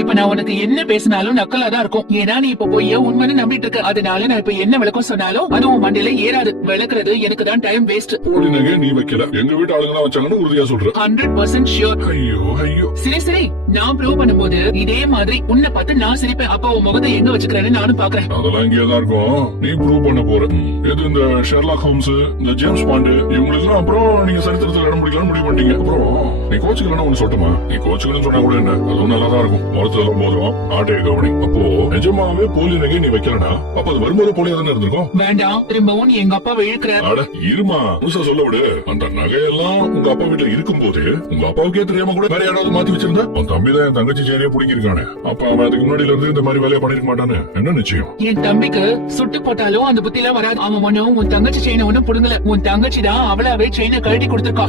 இப்ப நான் உனக்கு என்ன பேசினாலும் நக்கலா தான் இருக்கும். ஏன்னா நீ இப்ப பொய்ய உண்மைன்னு நம்பிட்டு இருக்க. அதனால நான் இப்ப என்ன விளக்கம் சொன்னாலும் அது உன் மண்டையில ஏறாது. விளக்குறது எனக்கு தான் டைம் வேஸ்ட். போலி நகை நீ வைக்கல, எங்க வீட்டு ஆளுங்க வச்சாங்கன்னு உறுதியா சொல்ற. 100% ஷியோர். ஐயோ ஐயோ. சரி சரி, நான் ப்ரூவ் பண்ணும்போது இதே மாதிரி உன்னை பார்த்து நான் சிரிப்பேன். அப்ப உன் முகத்தை எங்க வச்சுக்கிறேன்னு நானும் பாக்குறேன். அதெல்லாம் இங்கேதான் இருக்கும். நீ ப்ரூவ் பண்ண போற. எது இந்த ஷெர்லாக் ஹோம்ஸ், இந்த ஜேம்ஸ் பாண்ட் இவங்களுக்கு அப்புறம் நீங்க சரித்திரத்துல இடம் பிடிக்கலாம்னு முடிவு பண்ணிட்டீங்க. அப்புறம் நீ கோச்சுக்கலாம் ஒண்ணு சொல்லட்டுமா? நீ கோச்சுக்கலன்னு சொன்னா கூட என்ன, அதுவும் நல்லா தான் இருக்கும். மரத்துல போதும் ஆட்டைய கவனி. அப்போ நிஜமாவே போலி நகை நீ வைக்கலனா அப்ப அது வரும்போது போலியா தானே இருந்திருக்கும். வேண்டாம், திரும்பவும் எங்க அப்பா இழுக்கிறார். அட இருமா, முழுசா சொல்ல விடு. அந்த நகையெல்லாம் உங்க அப்பா வீட்டுல இருக்கும் போது உங்க அப்பாவுக்கே தெரியாம கூட வேற யாராவது மாத்தி வச்சிருந்தா உன் தம்பி தான் என் தங்கச்சி சேரியா பிடிக்கிருக்கானே. அப்ப அவன் அதுக்கு முன்னாடில இருந்து இந்த மாதிரி வேலையை பண்ணிருக்க மாட்டானு என்ன நிச்சயம்? என் தம்பிக்கு சுட்டு போட்டாலும் அந்த புத்தி எல்லாம் வராது. அவன் ஒண்ணும் உன் தங்கச்சி செயின ஒண்ணும் புடுங்கல. உன் தங்கச்சி தான் அவளாவே செயினை கழட்டி கொடுத்திருக்கா.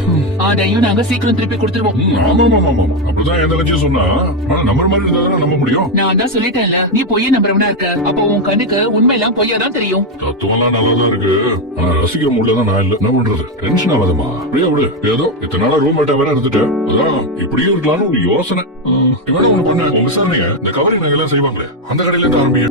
அதையும் நாங்க சீக்கிரம் திருப்பி கொடுத்துருவோம். ஆமா ஆமா ஆமா, அப்படிதான் என் தங்கச்சியும் சொன்னா. நம்பர் மாதிரி இருந்தா நம்ப முடியும். நான் தான் சொல்லிட்டேன்ல, நீ பொய்ய நம்புறவனா இருக்க. அப்போ உன் கண்ணுக்கு உண்மை எல்லாம் பொய்யா தான் தெரியும். தத்துவம் நல்லாதான் இருக்கு, ஆனா ரசிக்கிற முடியலதான் நான் இல்ல. என்ன பண்றது? டென்ஷன் ஆகாதமா? அப்படியே விடு. ஏதோ இத்தனை நாளா ரூம் மேட்டா வேற இருந்துட்டு அதான் இப்படியும் இருக்கலாம்னு ஒரு யோசனை. இவன ஒண்ணு பண்ண, உங்க விசாரணைய இந்த கவரிங் நகை எல்லாம் செய்வாங்களே அந்த கடையில இருந்து ஆரம்பிங்க.